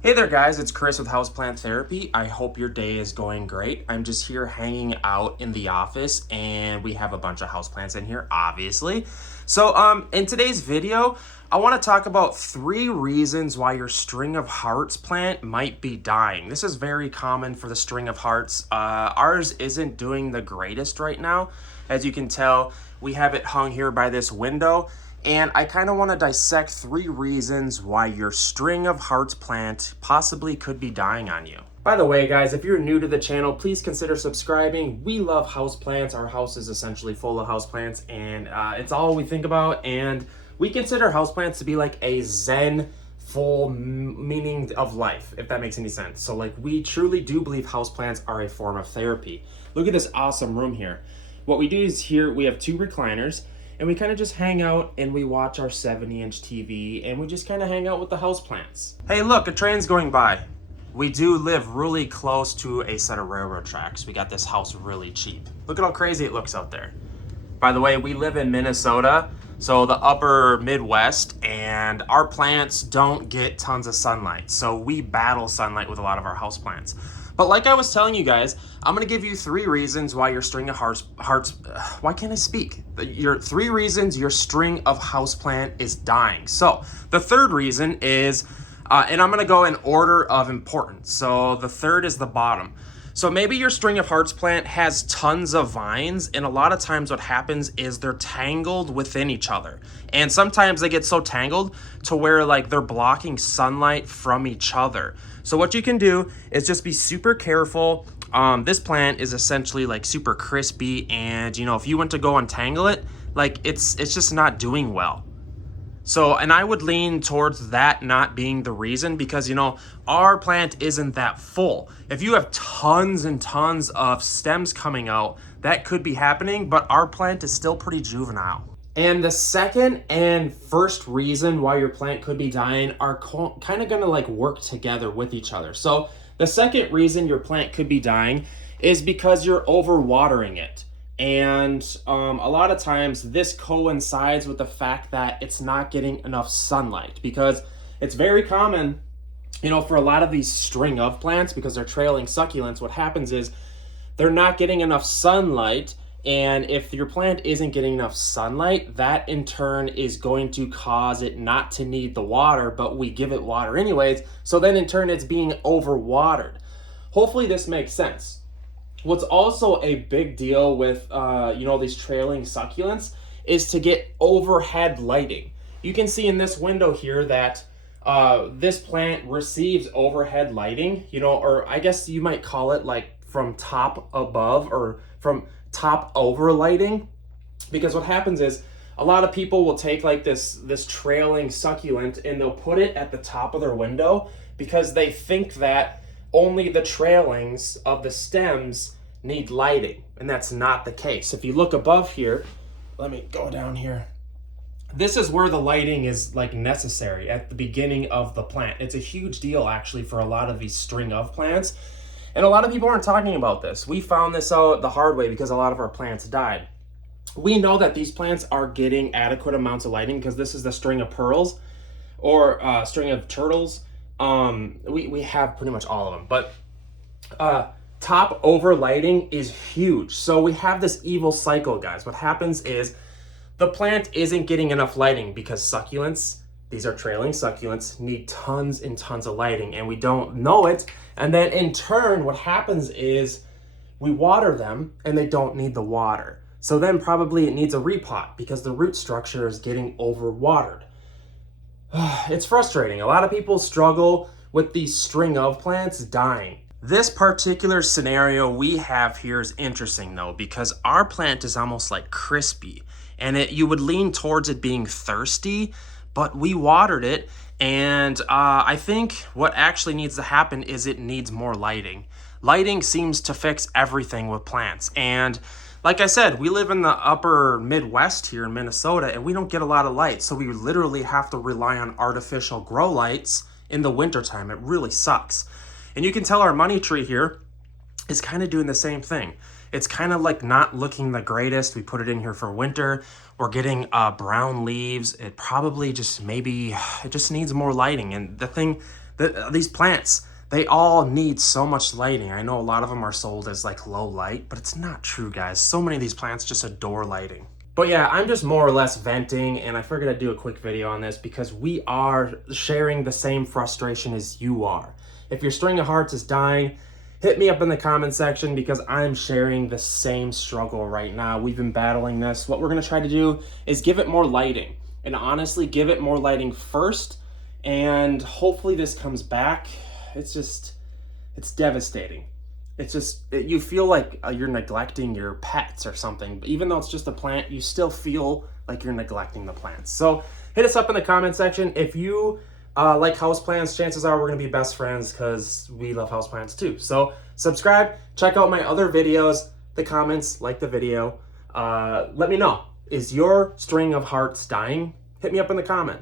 Hey there guys, it's Chris with Houseplant Therapy. I hope your day is going great. I'm just here hanging out in the office and we have a bunch of houseplants in here, obviously. So in today's video, I want to talk about 3 reasons why your string of hearts plant might be dying. This is very common for the string of hearts. Ours isn't doing the greatest right now. As you can tell, we have it hung here by this window. And I kind of want to dissect 3 reasons why your string of hearts plant possibly could be dying on you. By the way, guys, if you're new to the channel, please consider subscribing. We love houseplants. Our house is essentially full of houseplants, and it's all we think about. And we consider houseplants to be like a zen full meaning of life, if that makes any sense. So like we truly do believe houseplants are a form of therapy. Look at this awesome room here. What we do is here we have 2 recliners. And we kind of just hang out and we watch our 70-inch TV and we just kind of hang out with the houseplants. Hey, look, a train's going by. We do live really close to a set of railroad tracks. We got this house really cheap. Look at how crazy it looks out there. By the way, we live in Minnesota, so the upper Midwest, and our plants don't get tons of sunlight. So we battle sunlight with a lot of our houseplants. But like I was telling you guys, I'm gonna give you 3 reasons why your string of why can't I speak? Your 3 reasons your string of houseplant is dying. So the 3rd reason is, and I'm gonna go in order of importance. So the 3rd is the bottom. So maybe your string of hearts plant has tons of vines, and a lot of times what happens is they're tangled within each other. And sometimes they get so tangled to where like they're blocking sunlight from each other. So what you can do is just be super careful. This plant is essentially like super crispy, and you know, if you went to go untangle it, like it's just not doing well. So, and I would lean towards that not being the reason because, you know, our plant isn't that full. If you have tons and tons of stems coming out, that could be happening, but our plant is still pretty juvenile. And the second and first reason why your plant could be dying are kind of going to like work together with each other. So the second reason your plant could be dying is because you're overwatering it. And a lot of times this coincides with the fact that it's not getting enough sunlight, because it's very common, you know, for a lot of these string of plants, because they're trailing succulents, what happens is they're not getting enough sunlight. And if your plant isn't getting enough sunlight, that in turn is going to cause it not to need the water, but we give it water anyways. So then in turn it's being overwatered. Hopefully this makes sense. What's also a big deal with, you know, these trailing succulents is to get overhead lighting. You can see in this window here that this plant receives overhead lighting, you know, or I guess you might call it like from top above or from top over lighting. Because what happens is a lot of people will take like this trailing succulent and they'll put it at the top of their window because they think that only the trailings of the stems need lighting, and that's not the case. If you look above here, let me go down here. This is where the lighting is like necessary at the beginning of the plant. It's a huge deal actually for a lot of these string of plants, and a lot of people aren't talking about this. We found this out the hard way because a lot of our plants died. We know that these plants are getting adequate amounts of lighting because this is the string of pearls or string of turtles. We have pretty much all of them, but top over lighting is huge. So we have this evil cycle, guys. What happens is the plant isn't getting enough lighting because succulents, these are trailing succulents, need tons and tons of lighting, and we don't know it. And then in turn, what happens is we water them and they don't need the water. So then probably it needs a repot because the root structure is getting overwatered. It's frustrating. A lot of people struggle with these string of plants dying. This particular scenario we have here is interesting though, because our plant is almost like crispy, and you would lean towards it being thirsty, but we watered it, and I think what actually needs to happen is it needs more lighting. Lighting seems to fix everything with plants, and like I said, we live in the upper Midwest here in Minnesota, and we don't get a lot of light, so we literally have to rely on artificial grow lights in the wintertime. It really sucks. And you can tell our money tree here is kind of doing the same thing. It's kind of like not looking the greatest. We put it in here for winter. We're getting brown leaves. It probably just it just needs more lighting. And the thing These plants, they all need so much lighting. I know a lot of them are sold as like low light, but it's not true, guys. So many of these plants just adore lighting. But yeah, I'm just more or less venting, and I figured I'd do a quick video on this because we are sharing the same frustration as you are. If your string of hearts is dying, hit me up in the comment section because I'm sharing the same struggle right now. We've been battling this. What we're gonna try to do is give it more lighting, and honestly, give it more lighting first, and hopefully this comes back. It's devastating. You feel like you're neglecting your pets or something. But even though it's just a plant, you still feel like you're neglecting the plants. So hit us up in the comment section. If you like houseplants, chances are we're going to be best friends because we love houseplants too. So subscribe, check out my other videos, the comments, like the video. Let me know, is your string of hearts dying? Hit me up in the comments.